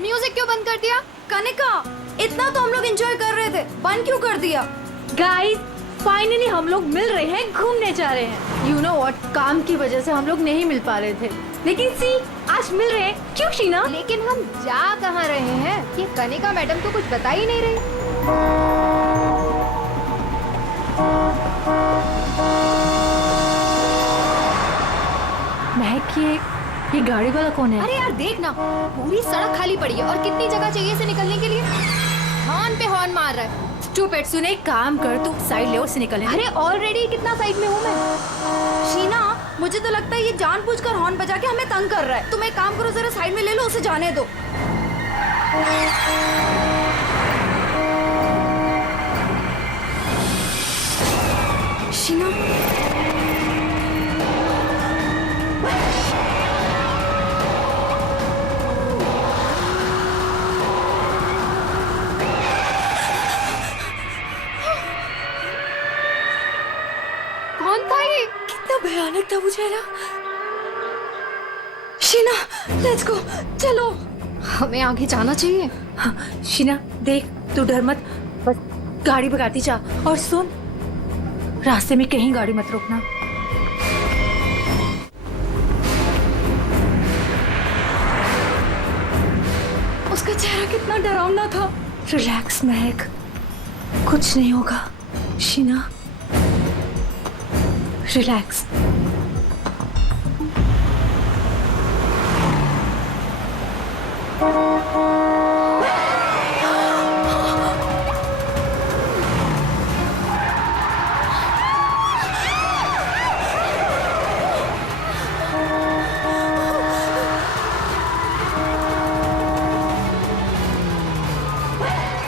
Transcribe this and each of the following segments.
Music क्यों बंद कर दिया? कनिका, इतना तो हम लोग एंजॉय कर रहे थे, बंद क्यों कर दिया? गाइस, फाइनली हम लोग मिल रहे हैं, घूमने जा रहे हैं। यू नो व्हाट, काम की वजह से हम लोग नहीं मिल पा रहे थे, लेकिन सी आज मिल रहे हैं। क्यों शीना? लेकिन हम जा कहाँ रहे हैं? ये कनिका मैडम तो कुछ बता ही नहीं रही। महक, ये गाड़ी वाला कौन है? अरे यार देख ना, पूरी सड़क खाली पड़ी है और कितनी जगह चाहिए इसे निकलने के लिए। हॉर्न पे हॉर्न मार रहा है। स्टूपिड, सुन एक काम कर, तू साइड ले और से निकल। अरे ऑलरेडी कितना साइड में हूँ मैं। शीना, मुझे तो लगता है ये जानबूझकर हॉर्न बजा के हमें तंग कर रहा है। तुम एक काम करो, जरा साइड में ले लो, उसे जाने दो। शीना, कौन था ये? कितना भयानक था वो चेहरा। शीना, लेट्स गो, चलो। हमें आगे जाना चाहिए। हाँ, शीना देख, तू डर मत, बस गाड़ी भगाती जा। और सुन, रास्ते में कहीं गाड़ी मत रोकना। उसका चेहरा कितना डरावना था। रिलैक्स महक, कुछ नहीं होगा। शीना रिलैक्स।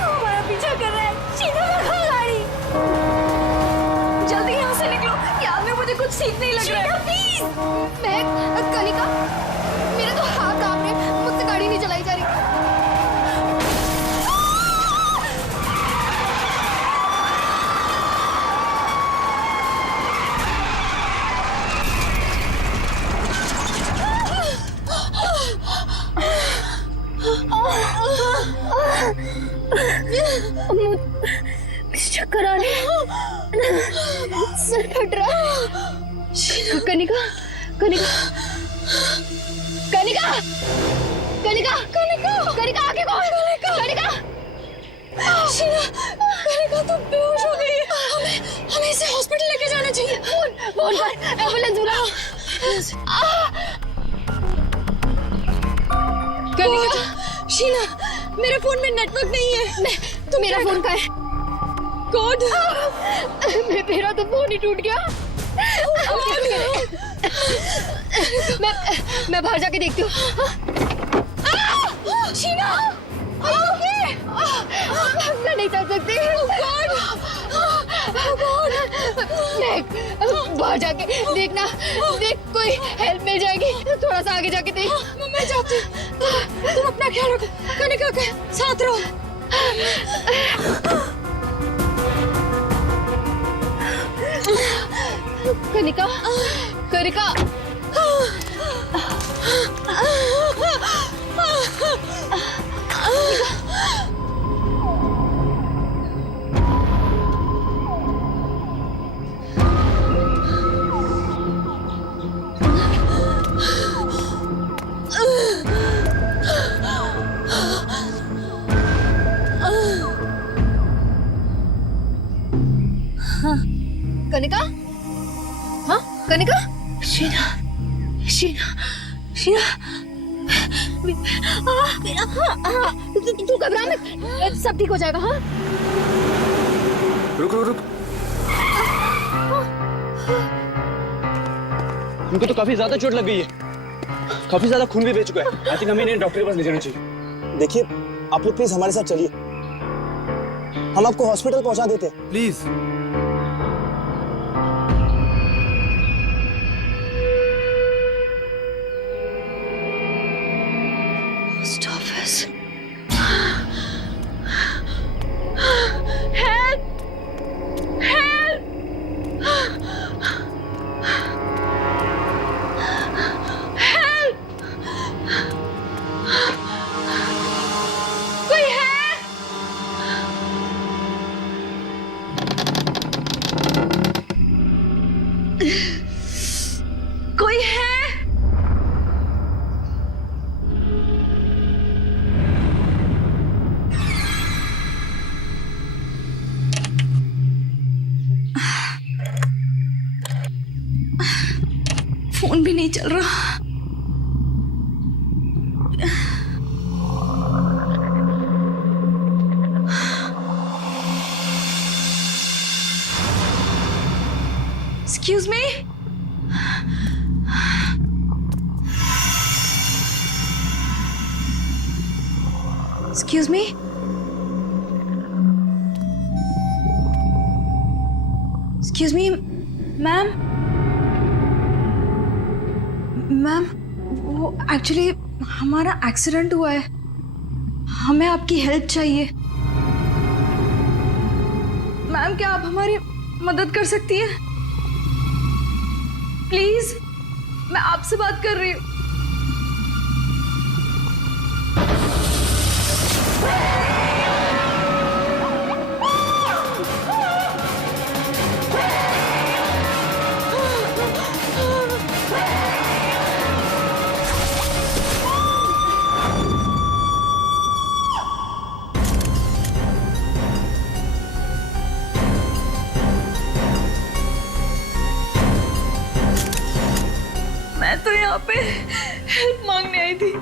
हमारा पीछा कर रहा है। शीना, भगा गाड़ी। जल्दी यहाँ से निकलो, यहाँ में मुझे कुछ ठीक नहीं लग रहा है। प्लीज। मैं कनिका, मेरे तो हाथ कांप रहे हैं, मुझसे गाड़ी नहीं चलाई जा रही। चक्कर आ रहे हैं, सर फट रहा है। कनिका, कनिका, कनिका, कनिका, कनिका, कनिका, आगे कौन? कनिका, शीना, कनिका तो बेहोश हो गई है। हमें इसे हॉस्पिटल लेके जाना चाहिए। फोन पर एम्बुलेंस बुलाओ। कनिका, शीना, मेरे फोन में नेटवर्क नहीं है। तो मेरा फोन का है कोड। मेरा तो फोन ही टूट गया। मैं बाहर जाके देखती हूँ। शीना, मैं नहीं चल सकती। मैं बाहर जाके देखना, देख कोई हेल्प मिल जाएगी। थोड़ा सा आगे जाके देख। मैं जाती हूँ। तुम अपना ख्याल रखो, कनिका के साथ रहो। कनिका, कनिका, कनिका, हाँ कनिका, शीना, शीना, शीना, तू घबरा मत, सब ठीक हो जाएगा। हाँ रुक रुक रुक। इनको तो काफी ज्यादा चोट लग गई है, काफी ज्यादा खून भी बह चुका है। आई थिंक हमें इन्हें डॉक्टर के पास ले जाना चाहिए। देखिए, आप लोग प्लीज हमारे साथ चलिए, हम आपको हॉस्पिटल पहुंचा देते हैं। प्लीज। Post office. चल रहा। Excuse me? Excuse me? Excuse me, ma'am. Ma'am, वो एक्चुअली हमारा एक्सीडेंट हुआ है, हमें आपकी हेल्प चाहिए। मैम, क्या आप हमारी मदद कर सकती हैं? प्लीज, मैं आपसे बात कर रही हूँ। मैं तो यहाँ पे हेल्प मांगने आई थी,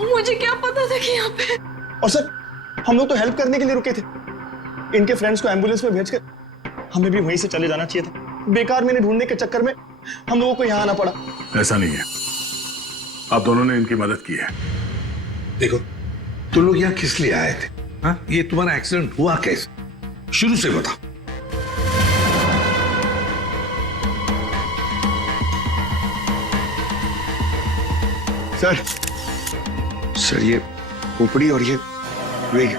मुझे क्या पता था कि यहाँ पे। और सर, हम लोग तो हेल्प करने के लिए रुके थे। इनके फ्रेंड्स को एम्बुलेंस में भेजकर हमें भी वहीं से चले जाना चाहिए था। बेकार मैंने ढूंढने के चक्कर में हम लोगों को यहाँ आना पड़ा। ऐसा नहीं है, आप दोनों ने इनकी मदद की है। देखो, तुम लोग यहाँ किस लिए आए थे? हाँ, ये तुम्हारा एक्सीडेंट हुआ कैसे? शुरू से बताओ। सर ये खोपड़ी और ये वेग।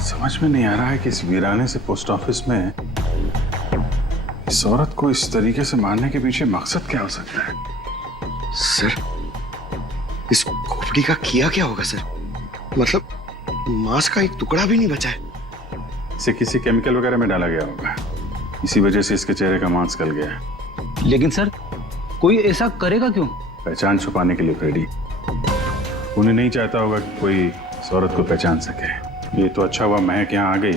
समझ में नहीं आ रहा है कि इस वीराने से पोस्ट ऑफिस में इस औरत को इस तरीके से मारने के पीछे मकसद क्या हो सकता है? सर, इस खोपड़ी का किया क्या होगा सर? मतलब मांस का एक टुकड़ा भी नहीं बचा है। इसे किसी केमिकल वगैरह में डाला गया होगा, इसी वजह से इसके चेहरे का मांस गल गया है। लेकिन सर, कोई ऐसा करेगा क्यों? पहचान छुपाने के लिए फ्रेडी। उन्हें नहीं चाहता होगा कि कोई इस औरत को पहचान सके। ये तो अच्छा हुआ महक यहाँ आ गई,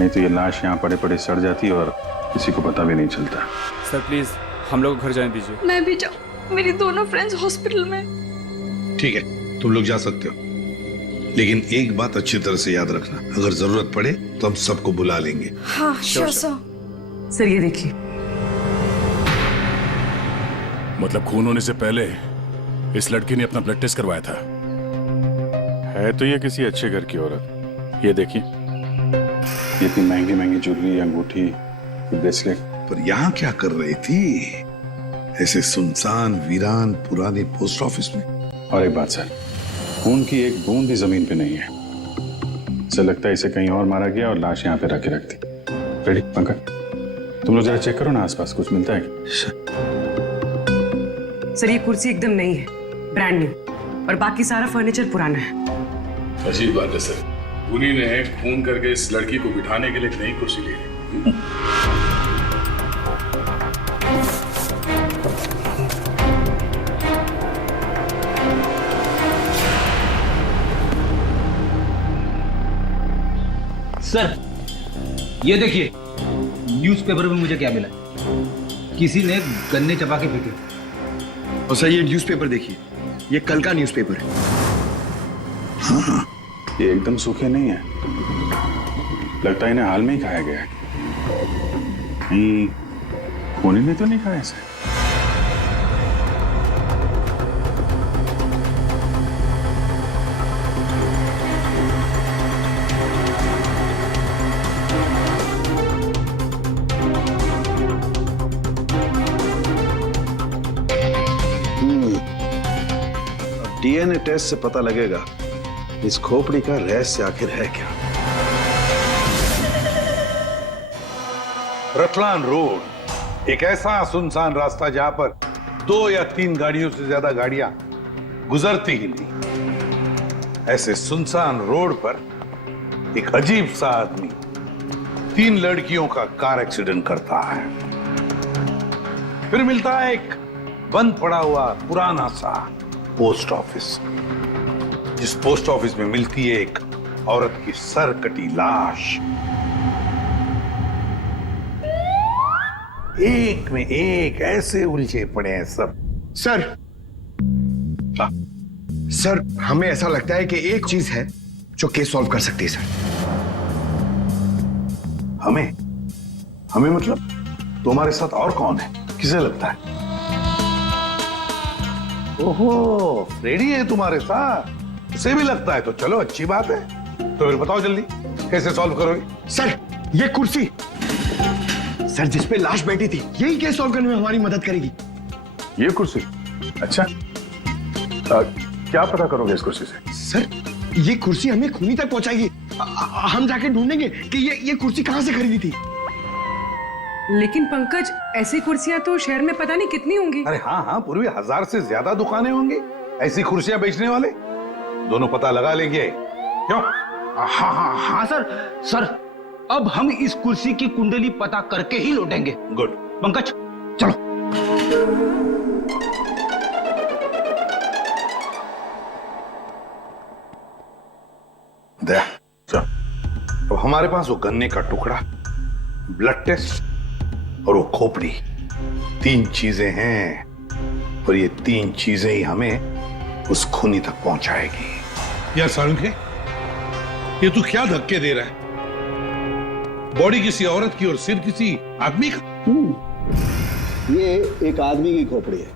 नहीं तो ये लाश यहाँ पड़े पड़े सड़ जाती और किसी को पता भी नहीं चलता। सर प्लीज हम लोग घर जाने दीजिए। मैं भी जाऊँ, मेरी दोनों फ्रेंड्स हॉस्पिटल में। ठीक है, तुम लोग जा सकते हो, लेकिन एक बात अच्छी तरह से याद रखना, अगर जरूरत पड़े तो हम सबको बुला लेंगे। हाँ, श्योर सर। सर ये देखिए, मतलब खून होने से पहले इस लड़की ने अपना ब्लड टेस्ट करवाया था। है तो ये किसी अच्छे घर की औरत। ये देखिए, इतनी महंगी महंगी ज्वेलरी, अंगूठी, ब्रेसलेट। पर यहाँ क्या कर रही थी ऐसे सुनसान वीरान पुराने पोस्ट ऑफिस में? और एक बात सर, खून की एक बूंद भी जमीन पे नहीं है। ऐसा लगता है इसे कहीं और मारा गया और लाश यहाँ पे रख के रख दी। रेडी पंकज, तुम लोग जरा चेक करो ना आसपास कुछ मिलता है क्या? सर ये कुर्सी एकदम नई है, ब्रांड न्यू, और बाकी सारा फर्नीचर पुराना है। अजीब बात है सर, उन्हीं ने खून करके इस लड़की को बिठाने के लिए एक नई कुर्सी ली है। सर ये देखिए, न्यूज़पेपर में मुझे क्या मिला, किसी ने गन्ने चबा के फेंके। और सर ये न्यूज़पेपर देखिए, ये कल का न्यूज़पेपर है। हाँ, ये एकदम सूखे नहीं है, लगता है इन्हें हाल में ही खाया गया है। खूनी ने तो नहीं खाया इसे। डीएनए टेस्ट से पता लगेगा इस खोपड़ी का रहस्य आखिर है क्या। रतलान रोड एक ऐसा सुनसान रास्ता जहां पर 2 या 3 गाड़ियों से ज्यादा गाड़ियां गुजरती ही नहीं। ऐसे सुनसान रोड पर एक अजीब सा आदमी 3 लड़कियों का कार एक्सीडेंट करता है। फिर मिलता है एक बंद पड़ा हुआ पुराना सा पोस्ट ऑफिस, जिस पोस्ट ऑफिस में मिलती है एक औरत की सर कटी लाश। एक में एक ऐसे उलझे पड़े हैं सब। सर, सर हमें ऐसा लगता है कि एक चीज है जो केस सॉल्व कर सकती है सर। हमें मतलब तुम्हारे साथ और कौन है, किसे लगता है? ओहो, फ्रेडी है तुम्हारे साथ, उसे भी लगता है तो चलो अच्छी बात है। तो फिर बताओ जल्दी कैसे सॉल्व करोगे? सर ये कुर्सी सर जिस पे लाश बैठी थी, यही केस सॉल्व करने में हमारी मदद करेगी। ये कुर्सी? अच्छा, क्या पता करोगे इस कुर्सी से? सर ये कुर्सी हमें खूनी तक पहुंचाएगी। हम जाके ढूंढेंगे कि ये कुर्सी कहां से खरीदी थी। लेकिन पंकज, ऐसी कुर्सियां तो शहर में पता नहीं कितनी होंगी। अरे हाँ हाँ, पूर्वी 1000 से ज्यादा दुकानें होंगी ऐसी कुर्सियां बेचने वाले। दोनों पता लगा लेंगे, क्यों? हाँ हाँ हाँ सर, अब हम इस कुर्सी की कुंडली पता करके ही लौटेंगे। गुड। पंकज चलो। दया, चलो। अब हमारे पास वो गन्ने का टुकड़ा, ब्लड टेस्ट और वो खोपड़ी, 3 चीजें हैं, और ये 3 चीजें ही हमें उस खूनी तक पहुंचाएगी। यार सारुंखे, ये तू क्या धक्के दे रहा है? बॉडी किसी औरत की और सिर किसी आदमी का। ये एक आदमी की खोपड़ी है,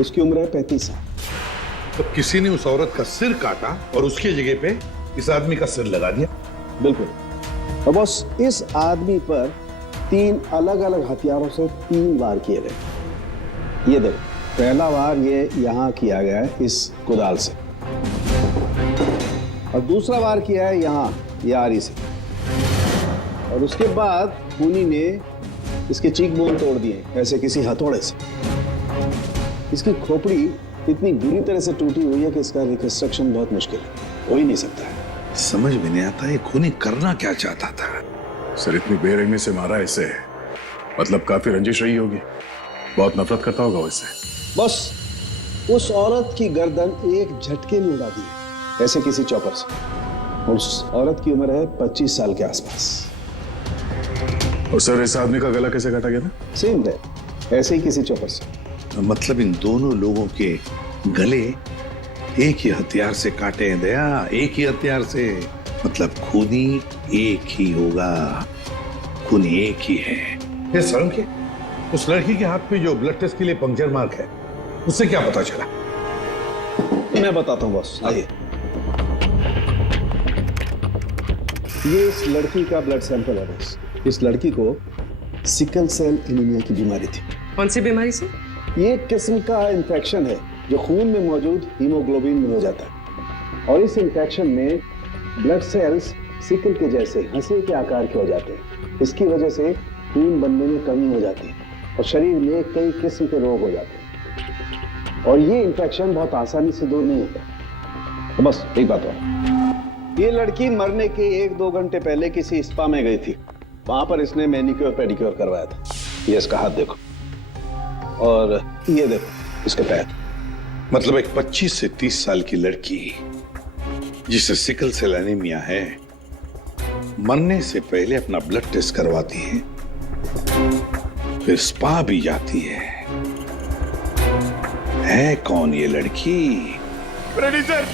उसकी उम्र है 35 साल। तो किसी ने उस औरत का सिर काटा और उसकी जगह पे इस आदमी का सिर लगा दिया। बिल्कुल। और बस इस आदमी पर 3 अलग अलग हथियारों से 3 वार किए गए। ये देखो, पहला वार ये यहाँ किया गया है इस कुदाल से, और दूसरा वार किया है यहाँ ये आरी से, और उसके बाद खूनी ने इसके चीक बोन तोड़ दिए ऐसे किसी हथौड़े से। इसकी खोपड़ी इतनी बुरी तरह से टूटी हुई है कि इसका रिकंस्ट्रक्शन बहुत मुश्किल है, हो ही नहीं सकता है। समझ में नहीं आता ये खूनी करना क्या चाहता था। सर इतनी बेरहमी से मारा इसे, मतलब काफी रंजिश रही होगी, बहुत नफरत करता होगा इससे। बस उस औरत की गर्दन एक झटके में उड़ा दी ऐसे किसी चौपर से। उस औरत की उम्र है 25 साल के आसपास। और सर इस आदमी का गला कैसे काटा गया था? सेम है, ऐसे ही किसी चौपर से। मतलब इन दोनों लोगों के गले एक ही हथियार से काटे हैं दया, एक ही हथियार से। मतलब खूनी एक ही होगा, खूनी एक ही है। ये सर के उस लड़की के हाथ पे जो ब्लड टेस्ट के लिए पंक्चर मार्क है, उससे क्या पता चला? मैं बताता हूँ बॉस, आइए। ये इस लड़की का ब्लड सैंपल है बॉस। इस लड़की को सिकल सेल एनीमिया की बीमारी थी। कौन सी बीमारी से? ये एक किस्म का इन्फेक्शन है जो खून में मौजूद हीमोग्लोबिन में हो जाता है, और इस इन्फेक्शन में ब्लड सेल्स सिकल के जैसे हंसी के आकार के हो जाते हैं। इसकी वजह से खून बनने में कमी हो जाती है और शरीर में कई किस्म के रोग हो जाते हैं, और ये इन्फेक्शन बहुत आसानी से दूर नहीं होता। तो बस एक बात और, ये लड़की मरने के 1-2 घंटे पहले किसी स्पा में गई थी। वहां पर इसने मैनिक्योर पेडिक्योर करवाया था। ये इसका हाथ देखो, और ये देखो इसके पैर। मतलब एक 25 से 30 साल की लड़की जिसे सिकल सेल एनीमिया है, मरने से पहले अपना ब्लड टेस्ट करवाती है, फिर स्पा भी जाती है कौन ये लड़की? रेडी सर,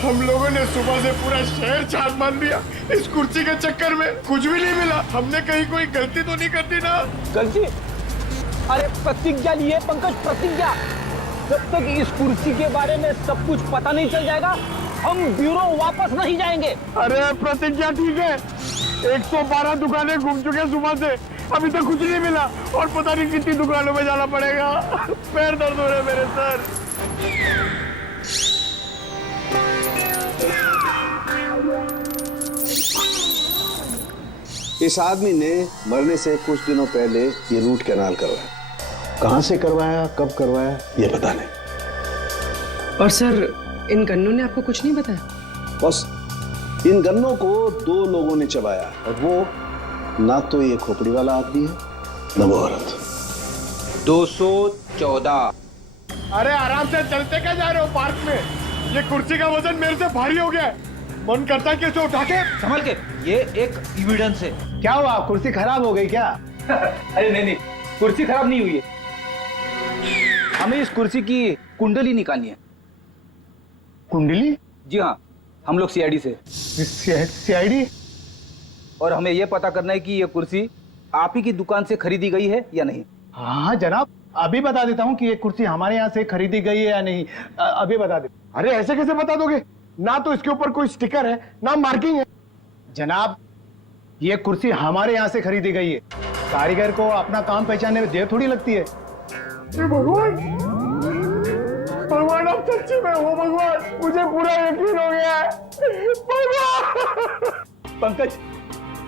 हम लोगों ने सुबह से पूरा शहर छान मान दिया। इस कुर्सी के चक्कर में कुछ भी नहीं मिला। हमने कहीं कोई गलती तो नहीं कर दी ना? गलती? अरे प्रतिज्ञा लिए पंकज, प्रतिज्ञा। जब तक इस कुर्सी के बारे में सब कुछ पता नहीं चल जाएगा, हम ब्यूरो वापस नहीं जाएंगे। अरे प्रतिज्ञा ठीक है, 112 दुकानें घूम चुके हैं सुबह से, अभी तक कुछ नहीं मिला, और पता नहीं कितनी दुकानों में जाना पड़ेगा। पैर दर्द हो रहे मेरे सर। इस आदमी ने मरने से कुछ दिनों पहले ये रूट कैनाल करवाया। कहां से करवाया, कब करवाया, ये पता नहीं। और सर इन गन्नों ने आपको कुछ नहीं बताया? बस इन गन्नों को 2 लोगों ने चबाया, और वो ना तो ये खोपड़ी वाला आदमी है, ना वो औरत। 214। अरे आराम से चलते क्या जा रहे हो पार्क में? ये कुर्सी का वजन मेरे से भारी हो गया है। मन करता है कि इसे उठा के संभल के, ये एक एविडेंस है। क्या हुआ, कुर्सी खराब हो गई क्या? अरे नहीं, कुर्सी खराब नहीं हुई है, हमें इस कुर्सी की कुंडली निकालनी है। कुंडली? जी हाँ, हम लोग सीआईडी से। सीआईडी? और हमें यह पता करना है कि ये कुर्सी आप ही की दुकान से खरीदी गई है या नहीं। हाँ जनाब, अभी बता देता हूँ कि ये कुर्सी हमारे यहाँ से खरीदी गई है या नहीं। अभी बता दे। अरे ऐसे कैसे बता दोगे? ना तो इसके ऊपर कोई स्टिकर है, ना मार्किंग है। जनाब, ये कुर्सी हमारे यहाँ से खरीदी गई है। कारीगर को अपना काम पहचानने में देर थोड़ी लगती है। भगवान, भगवान अब सच्ची में हो भगवान, मुझे पूरा यकीन हो गया है। भगवान! पंकज,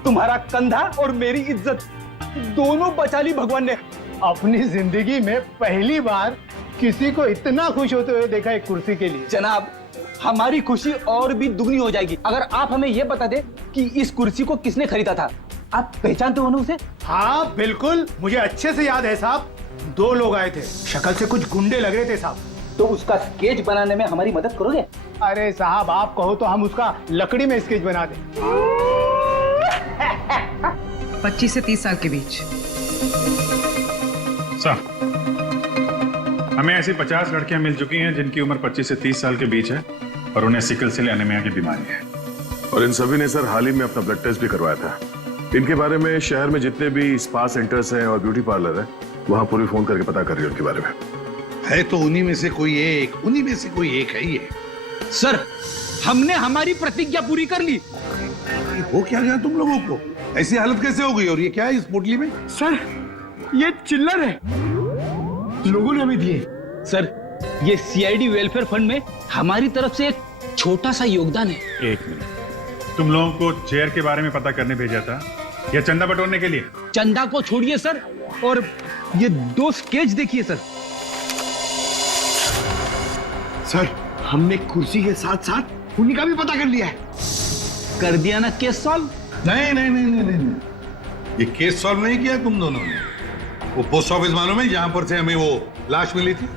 तुम्हारा कंधा और मेरी इज्जत दोनों बचा ली भगवान ने। अपनी जिंदगी में पहली बार किसी को इतना खुश होते हुए देखा एक कुर्सी के लिए। जनाब, हमारी खुशी और भी दुगनी हो जाएगी अगर आप हमें यह बता दे कि इस कुर्सी को किसने खरीदा था। आप पहचानते हो ना उसे? हाँ बिल्कुल, मुझे अच्छे से याद है साहब। 2 लोग आए थे, शक्ल से कुछ गुंडे लग रहे थे साहब। तो उसका स्केच बनाने में हमारी मदद करोगे? अरे साहब, आप कहो तो हम उसका लकड़ी में स्केच बना दें। 25 से 30 साल के बीच। साहब, हमें ऐसी 50 लड़कियां मिल चुकी हैं जिनकी उम्र 25 से 30 साल के बीच है और उन्हें सिकल सेल एनीमिया की बीमारी है। और इन सभी ने सर हाल ही में अपना ब्लड टेस्ट भी करवाया था। इनके बारे में शहर में जितने भी स्पा सेंटर्स हैं और ब्यूटी पार्लर है, वहां पूरी फोन करके पता कर रही है उनके बारे में। है तो उन्हीं में से कोई एक है ये। सर, हमने हमारी प्रतिज्ञा पूरी कर ली। हो क्या गया तुम लोगों को? ऐसी हालत कैसे हो गई? और ये क्या है इस पोटली में? सर, ये चिल्लर है, लोगों ने हमें दिए। सर, ये सीआईडी वेलफेयर फंड में हमारी तरफ से एक छोटा सा योगदान है। 1 मिनट, तुम लोगों को चेयर के बारे में पता करने भेजा था या चंदा बटोरने के लिए? चंदा को छोड़िए सर, और ये 2 स्केच देखिए सर। सर, हमने कुर्सी के साथ साथ उन्हीं का भी पता कर लिया है। कर दिया ना केस सॉल्व? नहीं, ये केस सॉल्व नहीं किया तुम दोनों ने। वो पोस्ट ऑफिस मालूम है जहां पर से हमें वो लाश मिली थी?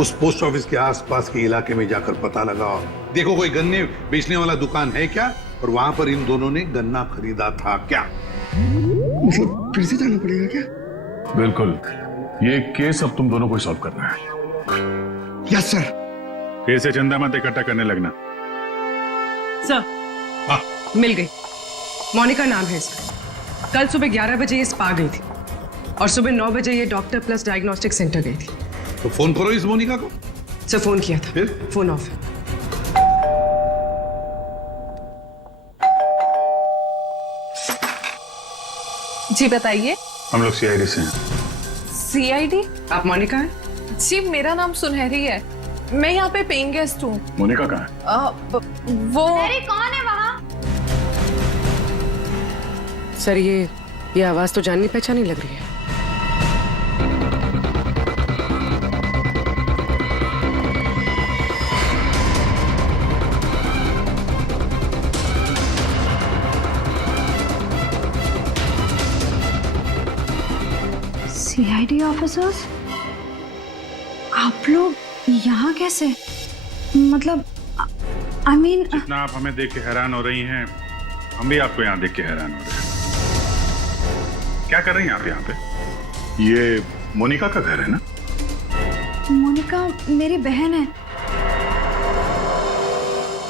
उस पोस्ट ऑफिस के आसपास के इलाके में जाकर पता लगाओ, देखो कोई गन्ने बेचने वाला दुकान है क्या, और वहां पर इन दोनों ने गन्ना खरीदा था क्या? मतलब फिर से जाना पड़ेगा क्या? बिल्कुल, ये केस अब तुम दोनों को सॉल्व करना है। Yes sir. फिर से चंदा मत इकट्ठा करने लगना। सर, हाँ। मिल गई। मोनिका नाम है इसका। कल सुबह 11 बजे ये स्पा गई थी और सुबह 9 बजे ये डॉक्टर प्लस डायग्नोस्टिक सेंटर गई थी। तो फोन करो इस मोनिका को। सर, फोन किया था, फिर? फोन ऑफ है। जी बताइए। हम लोग सीआईडी से हैं। सीआईडी? आप मोनिका हैं? जी, मेरा नाम सुनहरी है, मैं यहाँ पे पेइंग गेस्ट हूँ। मोनिका कहाँ है? वो अरे कौन है वहाँ? सर, ये आवाज तो जाननी पहचानी लग रही है। सीआईडी ऑफिसर्स, आप लोग यहाँ कैसे? मतलब आई मीन जितना आप हमें देख के हैरान हो रही हैं, हम भी आपको यहाँ देख के हैरान हो रहे हैं। क्या कर रही हैं आप यहाँ पे? ये मोनिका का घर है ना? मोनिका मेरी बहन है।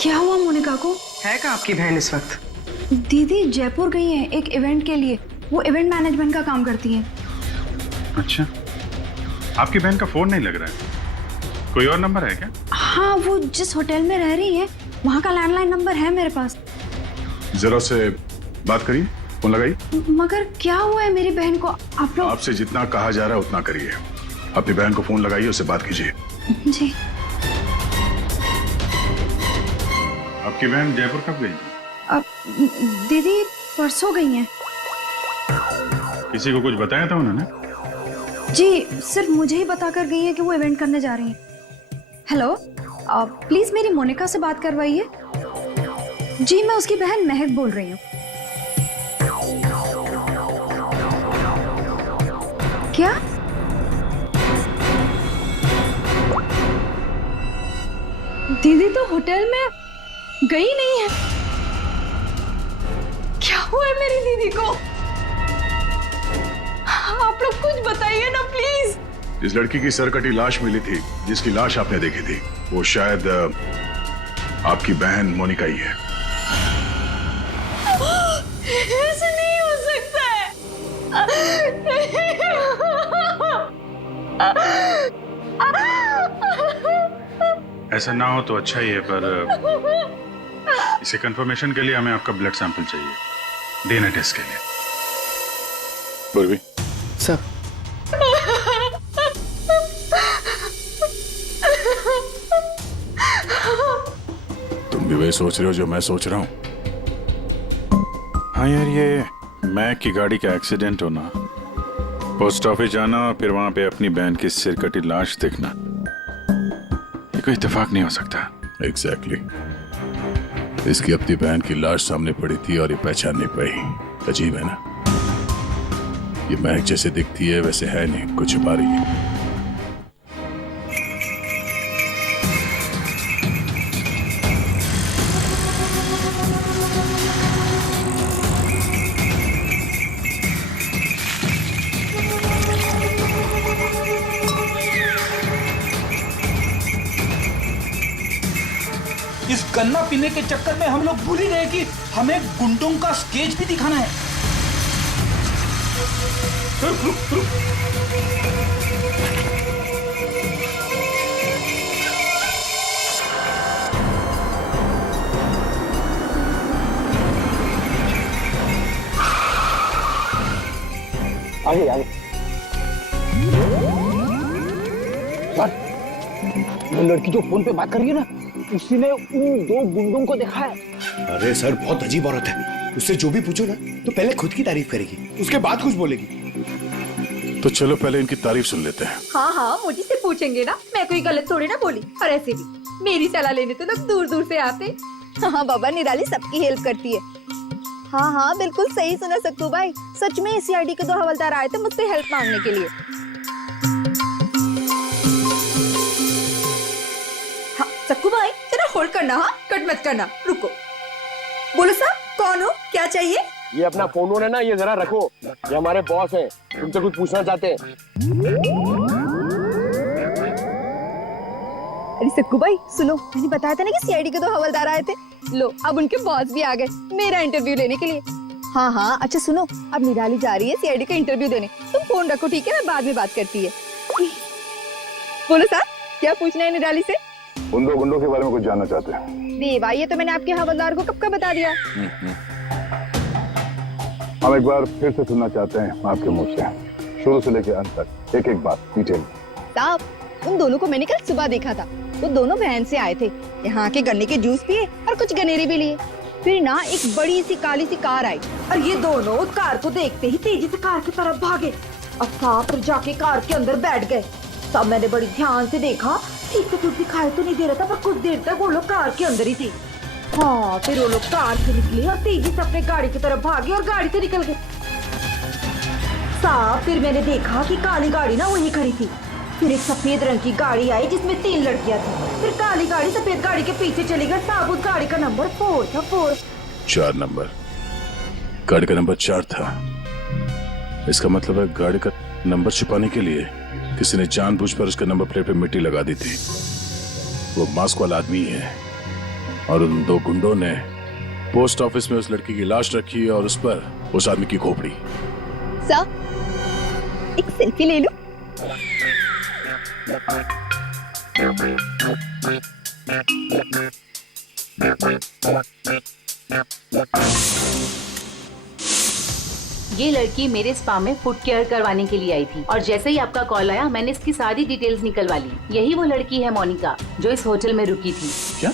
क्या हुआ मोनिका को? है क्या आपकी बहन इस वक्त? दीदी जयपुर गई हैं एक इवेंट के लिए, वो इवेंट मैनेजमेंट का काम करती हैं। अच्छा, आपकी बहन का फोन नहीं लग रहा है, कोई और नंबर है क्या? हाँ, वो जिस होटल में रह रही है वहाँ का लैंडलाइन नंबर है मेरे पास। जरा से बात करिए, फोन लगाइए। मगर क्या हुआ है मेरी बहन को? आप लोग आपसे जितना कहा जा रहा है उतना करिए। अपनी बहन को फोन लगाइए, उससे बात कीजिए। जी। आपकी बहन जयपुर कब गई? अब दीदी परसों गई हैं। किसी को कुछ बताया था उन्होंने? जी, सिर्फ मुझे ही बता कर गई है कि वो इवेंट करने जा रही हैं। हेलो, प्लीज मेरी मोनिका से बात करवाइए। जी, मैं उसकी बहन महक बोल रही हूँ। क्या? दीदी तो होटल में गई नहीं है। क्या हुआ है मेरी दीदी को? आप आप लोग कुछ बताइए ना प्लीज। इस लड़की की सरकटी लाश मिली थी, जिसकी लाश आपने देखी थी, वो शायद आपकी बहन मोनिका ही है। ऐसे नहीं हो सकता है। ऐसा ना हो तो अच्छा ही है, पर इसे कंफर्मेशन के लिए हमें आपका ब्लड सैंपल चाहिए डीएनए टेस्ट के लिए। पूर्वी सर, तुम भी वही सोच रहे हो जो मैं सोच रहा हूँ? हाँ यार, ये मैक की गाड़ी का एक्सीडेंट होना, पोस्ट ऑफिस जाना और फिर वहां पे अपनी बहन की सिरकटी लाश देखना, ये कोई इत्तेफाक नहीं हो सकता। एग्जैक्टली। इसकी अपनी बहन की लाश सामने पड़ी थी और ये पहचान नहीं पाई। अजीब है ना? ये महक जैसे दिखती है वैसे है नहीं, कुछ छुपा रही है। इस गन्ना पीने के चक्कर में हम लोग भूल ही गए कि हमें गुंडों का स्केच भी दिखाना है। रुक। आगे। सर, वो लड़की जो फोन पे बात कर रही है ना, उसी ने उन दो गुंडों को देखा है। अरे सर, बहुत अजीब औरत है। उससे जो भी पूछो ना तो पहले खुद की तारीफ करेगी, उसके बाद कुछ बोलेगी। तो चलो पहले इनकी तारीफ सुन लेते हैं। हाँ, मुझे से पूछेंगे ना, मैं कोई गलत थोड़ी ना बोली। और ऐसे भी मेरी सलाह लेने तो लोग दूर दूर से आते। हाँ बाबा, निराली सबकी हेल्प करती है। हाँ, बिल्कुल सही सुना सक्कू भाई। सच में सीआईडी के 2 हवलदार आए थे मुझसे हेल्प मांगने के लिए। हाँ सक्कू भाई, जरा होल्ड करना, हाँ कट मत करना, रुको। बोलो साहब, कौन हो, क्या चाहिए? ये अपना फोन है ना, ये जरा रखो, ये हमारे बॉस हैं, तुमसे कुछ पूछना चाहते हैं। अरे सक्कू भाई सुनो, मैंने बताया था ना कि सीआईडी के 2 हवलदार आए थे। लो, अब उनके बॉस भी आ गए मेरा इंटरव्यू लेने के लिए। हाँ, अच्छा सुनो, अब निराली जा रही है सीआईडी का इंटरव्यू देने। तुम फोन रखो, ठीक है? मैं बाद में बात करती है। बोलो साहब, क्या पूछना है निराली से? उन 2 गुंडों के बारे में कुछ जानना चाहते हैं। देवा, ये तो मैंने आपके हवलदार को कब का बता दिया। हम एक बार फिर से सुनना चाहते हैं आपके मुंह से, शुरू से लेकर अंत तक, एक बात डिटेल। साहब, उन दोनों को मैंने कल सुबह देखा था। वो दोनों बहन से आए थे, यहाँ के गन्ने के जूस पिए और कुछ गनेरे भी लिए। फिर ना एक बड़ी सी काली सी कार आई और ये दोनों कार को देखते ही तेजी से कार की तरफ भागे और साफ जाके कार के अंदर बैठ गए। तब मैंने बड़ी ध्यान से देखा, ठीक से कुछ दिखाई तो नहीं दे रहा था, पर कुछ देर तक वो लोग कार के अंदर ही थे। हाँ, फिर वो लोग कार से निकले और तेजी से अपने गाड़ी की तरफ भागे और गाड़ी से निकल गए। साहब, फिर मैंने देखा कि काली गाड़ी ना वहीं खड़ी थी। फिर एक सफेद रंग की गाड़ी आई जिसमें 3 लड़कियां थी। फिर काली गाड़ी सफेद गाड़ी के पीछे चली गई। साहब, उस गाड़ी का नंबर 4 था। 4 नंबर, गाड़ी का नंबर 4 था। इसका मतलब है गाड़ी का नंबर छुपाने के लिए किसी ने जानबूझकर उसके नंबर प्लेट पे मिट्टी लगा दी थी। वो मास्क वाला आदमी है और उन 2 गुंडों ने पोस्ट ऑफिस में उस लड़की की लाश रखी और उस पर उस आदमी की खोपड़ी। सर, एक सेल्फी ले लो। ये लड़की मेरे स्पा में फुट केयर करवाने के लिए आई थी और जैसे ही आपका कॉल आया मैंने इसकी सारी डिटेल्स निकलवा ली। यही वो लड़की है मोनिका जो इस होटल में रुकी थी। क्या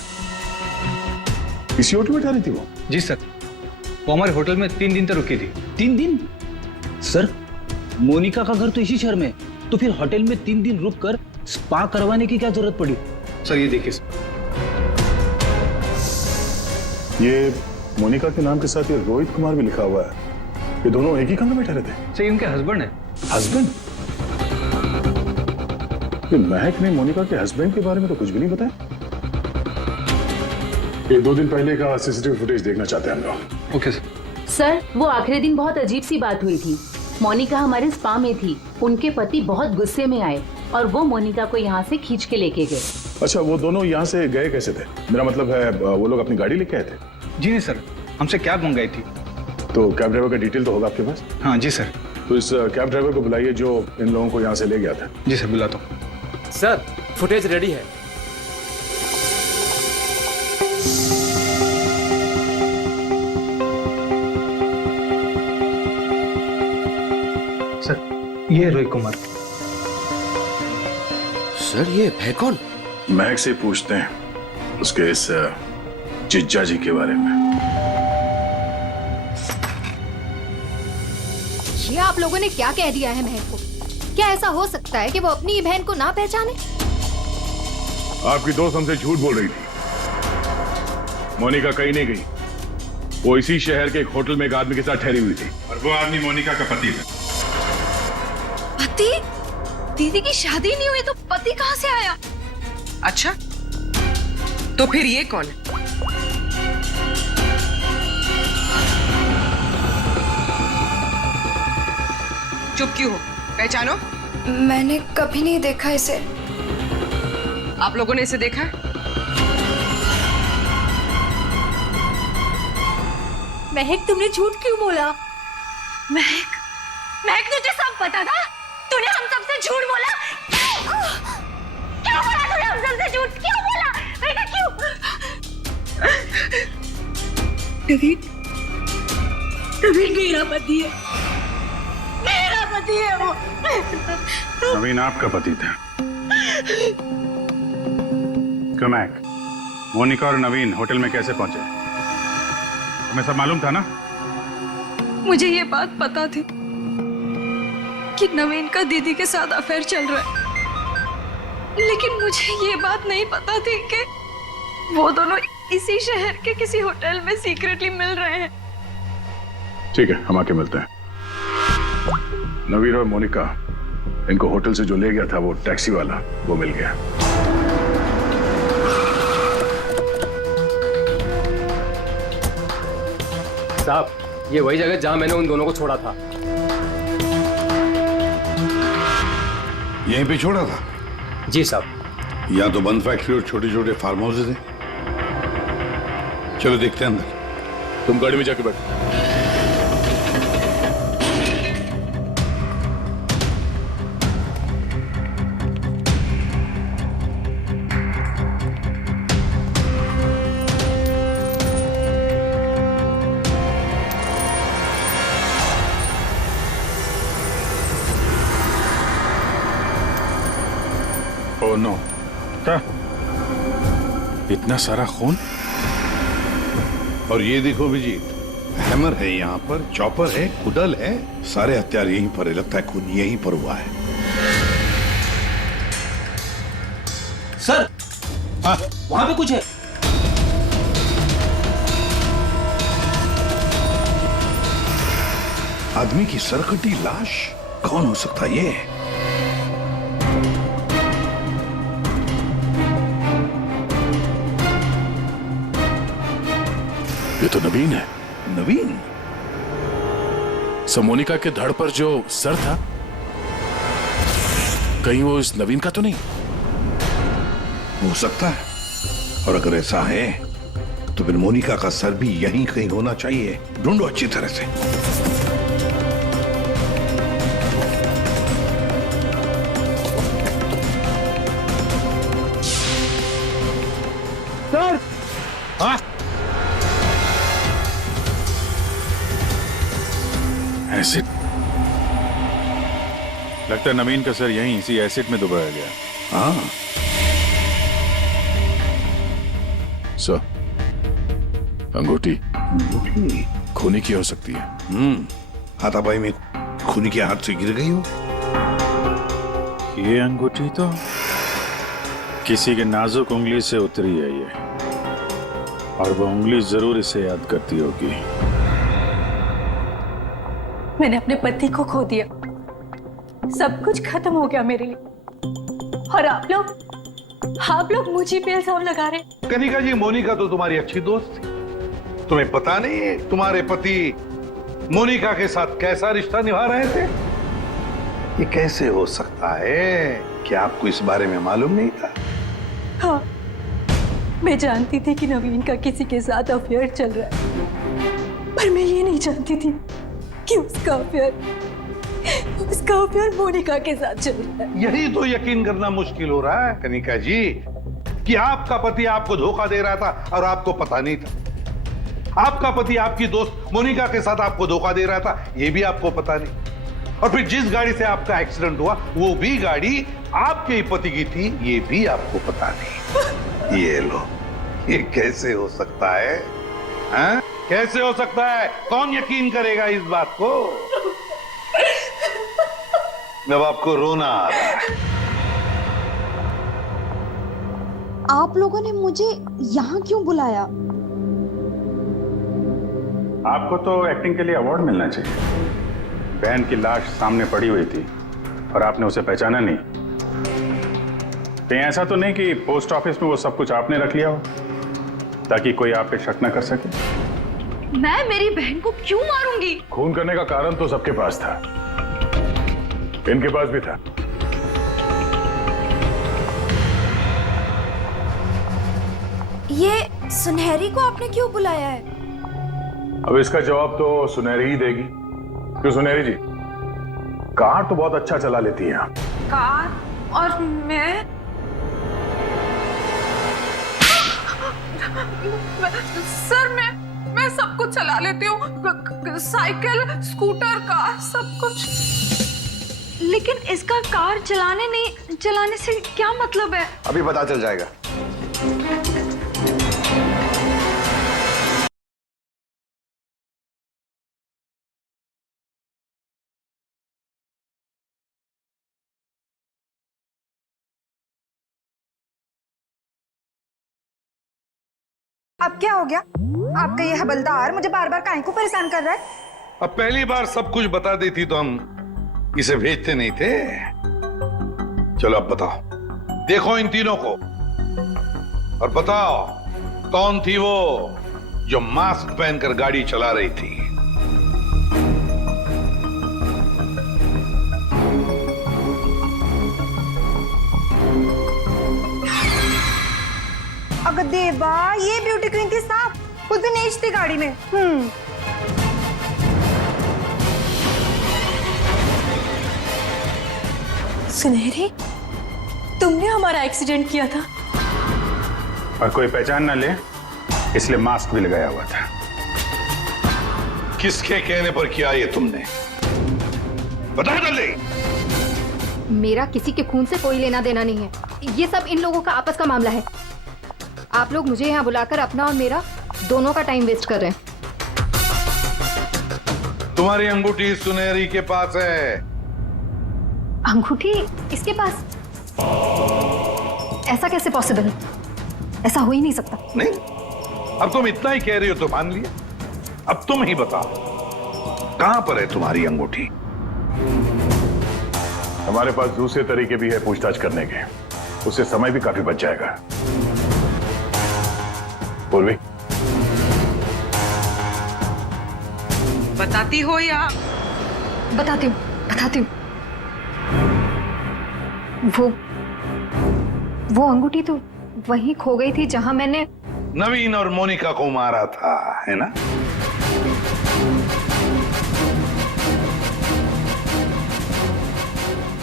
इसी होटल में ठहरी थी वो? जी सर, वो हमारे होटल में 3 दिन तक रुकी थी। 3 दिन? सर, मोनिका का घर तो इसी शहर में, तो फिर होटल में 3 दिन रुककर स्पा करवाने की क्या जरूरत पड़ी? सर ये देखिए, ये मोनिका के नाम के साथ ये रोहित कुमार भी लिखा हुआ है। ये दोनों एक ही कमरे में ठहरे थे? सर इनके हस्बैंड है। हस्बैंड? ये महक ने मोनिका के हस्बैंड के बारे में तो कुछ भी नहीं बताया। ये 2 दिन पहले का सीसीटीवी फुटेज देखना चाहते हैं हम लोग। Okay sir. सर, वो आखिरी दिन बहुत अजीब सी बात हुई थी। मोनिका हमारे स्पा में थी, उनके पति बहुत गुस्से में आए और वो मोनिका को यहाँ से खींच के लेके गए। अच्छा, वो दोनों यहाँ से गए कैसे थे? मेरा मतलब है वो लोग अपनी गाड़ी लेके आए थे? जी नहीं सर, हमसे कैब मंगाई थी। तो कैब ड्राइवर का डिटेल तो होगा आपके पास? हाँ जी सर। तो इस कैब ड्राइवर को बुलाइए जो इन लोगों को यहाँ से ले गया था। जी सर, बुलाता हूँ। सर, फुटेज रेडी है। सर, ये रोहित कुमार। सर, ये है कौन? महक से पूछते हैं उसके इस जिज्जा जी के बारे में। ये आप लोगों ने क्या कह दिया है महक को? क्या ऐसा हो सकता है कि वो अपनी बहन को ना पहचाने? आपकी दोस्त हमसे झूठ बोल रही थी। मोनिका कहीं नहीं गई, वो इसी शहर के एक होटल में एक आदमी के साथ ठहरी हुई थी और वो आदमी मोनिका का पति है। पति? दीदी की शादी नहीं हुई तो पति कहाँ से आया? अच्छा, तो फिर ये कौन है? चुप क्यों हो? पहचानो। मैंने कभी नहीं देखा इसे। आप लोगों ने इसे देखा है? महक, तुमने झूठ क्यों बोला? महक, महक तुझे सब पता था? तूने हम सबसे झूठ बोला? क्यों बोला तूने हम सबसे झूठ? क्यों बोला? बेटा क्यों? नवीन, नवीन मेरा पति है, मेरा पति है वो। नवीन आपका पति था? क्यों महक, मोनिका और नवीन होटल में कैसे पहुंचे? तुम्हें सब मालूम था ना? मुझे ये बात पता थी कि नवीन का दीदी के साथ अफेयर चल रहा है, लेकिन मुझे ये बात नहीं पता थी कि वो दोनों इसी शहर के किसी होटल में सीक्रेटली मिल रहे हैं। ठीक है, हम आके मिलते हैं। नवीन और मोनिका, इनको होटल से जो ले गया था वो टैक्सी वाला, वो मिल गया। साहब, ये वही जगह जहां मैंने उन दोनों को छोड़ा था। यहीं पे छोड़ा था? जी साहब। यहाँ तो बंद फैक्ट्री और छोटे छोटे फार्म हाउसेज हैं। चलो देखते हैं अंदर। तुम गाड़ी में जाके बैठो। ओह नो, क्या? इतना सारा खून? और ये देखो विजीत, हैमर है यहाँ पर, चॉपर है, कुडल है, सारे हथियार यहीं पर है। लगता है खून यहीं पर हुआ है। सर, वहां पे कुछ है। आदमी की सरकटी लाश? कौन हो सकता है ये? ये तो नवीन है। नवीन? मोनिका के धड़ पर जो सर था, कहीं वो इस नवीन का तो नहीं? हो सकता है, और अगर ऐसा है तो फिर मोनिका का सर भी यहीं कहीं होना चाहिए। ढूंढो अच्छी तरह से। सर, हाँ? एसिड? लगता है नवीन का सर यहीं इसी एसिड में डुबाया गया। हाँ। सर, अंगूठी खूनी की हो सकती है। हाथापाई में खूनी के हाथ से गिर गई हो। ये अंगूठी तो किसी के नाजुक उंगली से उतरी है ये, और वो उंगली जरूर इसे याद करती होगी। मैंने अपने पति को खो दिया, सब कुछ खत्म हो गया मेरे लिए, और आप लोग मुझे पे इल्जाम लगा रहे। कनिका जी, मोनिका तो तुम्हारी अच्छी दोस्त थी। तुम्हें पता नहीं है तुम्हारे पति मोनिका के साथ कैसा रिश्ता निभा रहे थे? ये कैसे हो सकता है? क्या आपको इस बारे में मालूम नहीं था? हाँ, मैं जानती थी कि नवीन का किसी के साथ अफेयर चल रहा है, पर मैं ये नहीं जानती थी कि उसका अफेयर मोनिका के साथ चल रहा है। यही तो यकीन करना मुश्किल हो रहा है कनिका जी, कि आपका पति आपको धोखा दे रहा था और आपको पता नहीं था। आपका पति आपकी दोस्त मोनिका के साथ आपको धोखा दे रहा था, ये भी आपको पता नहीं। और फिर जिस गाड़ी से आपका एक्सीडेंट हुआ वो भी गाड़ी आपके ही पति की थी, ये भी आपको पता नहीं। ये लो, ये कैसे हो सकता है? हाँ? कैसे हो सकता है? कौन यकीन करेगा इस बात को? जब आपको रोना आ रहा है। आप लोगों ने मुझे यहाँ क्यों बुलाया? आपको तो एक्टिंग के लिए अवार्ड मिलना चाहिए। बहन की लाश सामने पड़ी हुई थी और आपने उसे पहचाना नहीं। कहीं ऐसा तो नहीं कि पोस्ट ऑफिस में वो सब कुछ आपने रख लिया हो ताकि कोई आप पे शक न कर सके? मैं मेरी बहन को क्यों मारूंगी? खून करने का कारण तो सबके पास था, इनके पास भी था। ये सुनहरी को आपने क्यों बुलाया है? अब इसका जवाब तो सुनहरी ही देगी। क्यों सुनहरी जी, कार तो बहुत अच्छा चला लेती हैं आप। कार? और मैं? सर मैं सब कुछ चला लेती हूँ, साइकिल, स्कूटर, कार, सब कुछ। लेकिन इसका कार चलाने से क्या मतलब है? अभी पता चल जाएगा। अब क्या हो गया? आपका ये हवलदार मुझे बार बार काहे को परेशान कर रहा है? अब पहली बार सब कुछ बता देती तो हम इसे भेजते नहीं थे। चलो अब बताओ, देखो इन तीनों को और बताओ कौन थी वो जो मास्क पहनकर गाड़ी चला रही थी? अगर देवा, ये ब्यूटी क्वीन थी साहब, खुद भी नेच थी गाड़ी में। सुनहरी, तुमने हमारा एक्सीडेंट किया था और कोई पहचान ना ले इसलिए मास्क भी लगाया हुआ था। किसके कहने पर किया ये तुमने? बता जल्दी। मेरा किसी के खून से कोई लेना देना नहीं है, ये सब इन लोगों का आपस का मामला है। आप लोग मुझे यहाँ बुलाकर अपना और मेरा दोनों का टाइम वेस्ट कर रहे हैं। तुम्हारी अंगूठी सुनहरी के पास है। अंगूठी इसके पास? ऐसा कैसे पॉसिबल है? ऐसा हो ही नहीं सकता। नहीं, अब तुम इतना ही कह रही हो तो मान लिया। अब तुम ही बताओ, कहां पर है तुम्हारी अंगूठी? हमारे पास दूसरे तरीके भी है पूछताछ करने के, उससे समय भी काफी बच जाएगा। पूर्वी, बताती हो या? बताती हूँ। वो अंगूठी तो वहीं खो गई थी जहां मैंने नवीन और मोनिका को मारा था, है ना?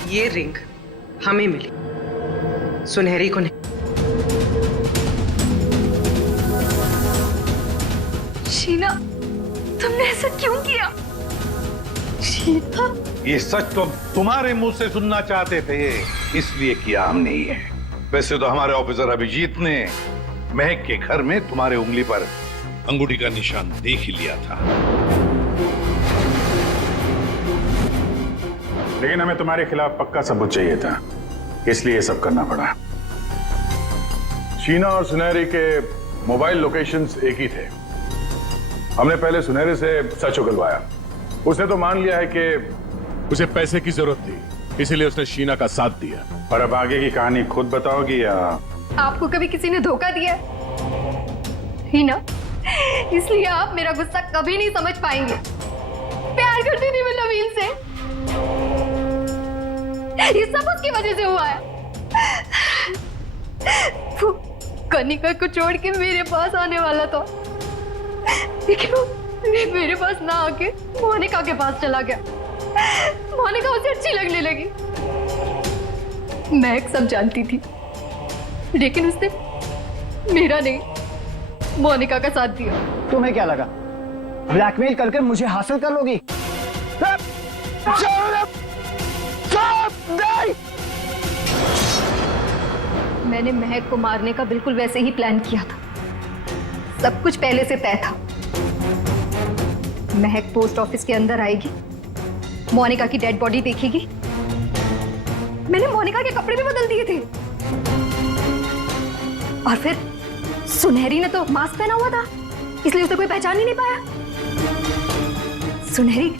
ये रिंग हमें मिली, सुनहरी को नहीं। शीना, तुमने ऐसा क्यों किया? शीना, ये सच तो तुम्हारे मुंह से सुनना चाहते थे, इसलिए किया हमने ये। वैसे तो हमारे ऑफिसर अभिजीत ने महक के घर में तुम्हारे उंगली पर अंगूठी का निशान देख ही लिया था। लेकिन हमें तुम्हारे खिलाफ पक्का सबूत चाहिए था, इसलिए ये सब करना पड़ा। शीना और सुनहरी के मोबाइल लोकेशंस एक ही थे। हमने पहले सुनहरी से सच उगलवाया। उसने तो मान लिया है कि उसे पैसे की जरूरत थी, इसीलिए उसने शीना का साथ दिया। और अब आगे की कहानी खुद बताओगी या? आपको कभी किसी ने धोखा दिया ही ना, इसलिए आप मेरा गुस्सा कभी नहीं समझ पाएंगे। प्यार करती थी मैं नवीन से। ये सब उसकी वजह से हुआ है। वो कनिका को छोड़ के मेरे पास आने वाला था, लेकिन वो मेरे पास ना आके मोनिका के पास चला गया। मोनिका उसे अच्छी लगने लगी। मैं सब जानती थी, लेकिन उसने मेरा नहीं, मोनिका का साथ दिया। तुम्हें क्या लगा ब्लैकमेल करके मुझे हासिल कर लोगी? मैंने महक को मारने का बिल्कुल वैसे ही प्लान किया था। सब कुछ पहले से तय था। महक पोस्ट ऑफिस के अंदर आएगी, मोनिका की डेड बॉडी देखेगी। मैंने मोनिका के कपड़े भी बदल दिए थे, और फिर सुनहरी ने तो मास्क पहना हुआ था, इसलिए उसे कोई पहचान ही नहीं पाया। सुनहरी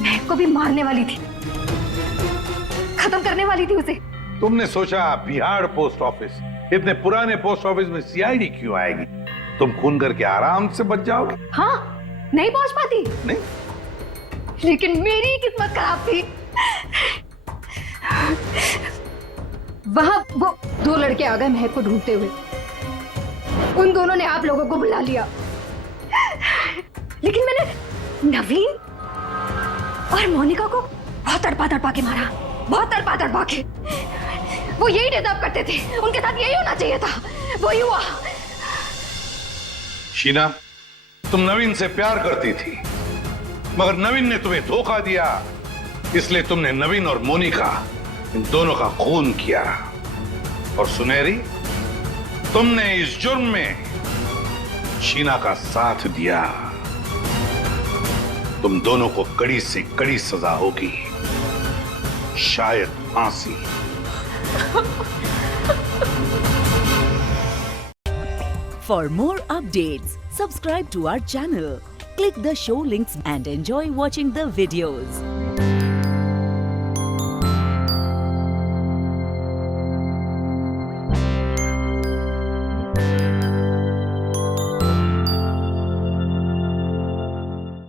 महक को भी मारने वाली थी, खत्म करने वाली थी उसे। तुमने सोचा बिहार पोस्ट ऑफिस, इतने पुराने पोस्ट ऑफिस में सीआईडी क्यों आएगी? तुम खून करके आराम से बच जाओगे। हाँ, नहीं पहुंच पाती। नहीं, लेकिन मेरी किस्मत खराब थी। वहां वो दो लड़के आ गए महक को ढूंढते हुए। उन दोनों ने आप लोगों को बुला लिया, लेकिन मैंने नवीन और मोनिका को बहुत तड़पा के मारा, बहुत तड़पा के। वो यही डिजर्व करते थे, उनके साथ यही होना चाहिए था, वही हुआ। शीना, तुम नवीन से प्यार करती थी, मगर नवीन ने तुम्हें धोखा दिया, इसलिए तुमने नवीन और मोनिका इन दोनों का खून किया। और सुनहरी, तुमने इस जुर्म में शीना का साथ दिया। तुम दोनों को कड़ी से कड़ी सजा होगी, शायद फांसी। For more updates, subscribe to our channel, click the show links and enjoy watching the videos.